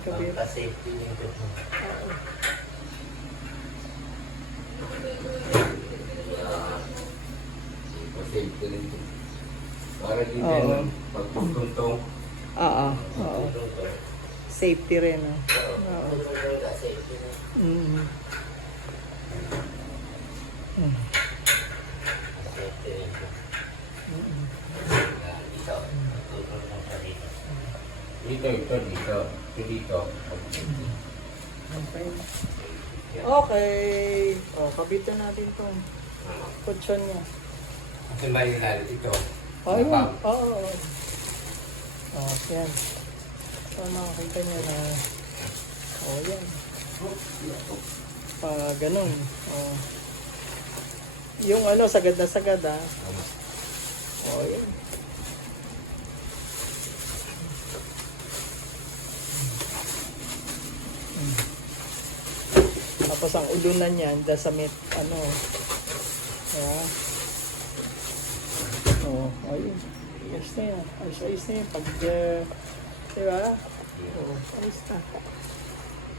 kabit. Safety yung ito. Oo. Safety rin ito. Para din Oo. din, pagpuntong. Oo. Oo. Safety rin. Oh. Oo. Safety na. Mm. Mm. Safety rin ito. Mm. Dito. Tutulong lang sa dito. Dito. Dito. Okay. Okay. O, kabitan natin itong kutsyon niya. Kasi ba yung lalit ito? Oh, yun. Oo. Oh, yan. So, makakita niyo na, oh, yan. Ganun. Oh. Yung ano, sagad na sagad, ah. Oh, yan. Tapos ang ulunan niyan, dasamit, ano, yeah. Oh, ayun. Ayos na yan. Ayos na yan. Pag, diba? Oh, ayos na.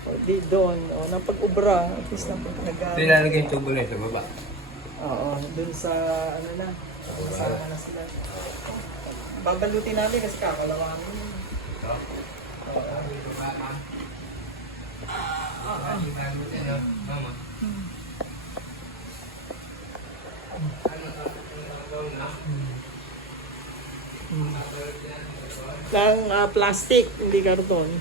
Oh, di doon. Oh, napag-ubra. At least napag-nagamit. Ito ilalagay yung tubo na ito, baba. Oo, doon sa, ano na. Kasama na sila. Babalutin namin kasi kakalawanin. Ito? Mama. Lang plastic, hindi karton.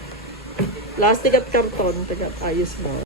Plastic at karton, ayos mo.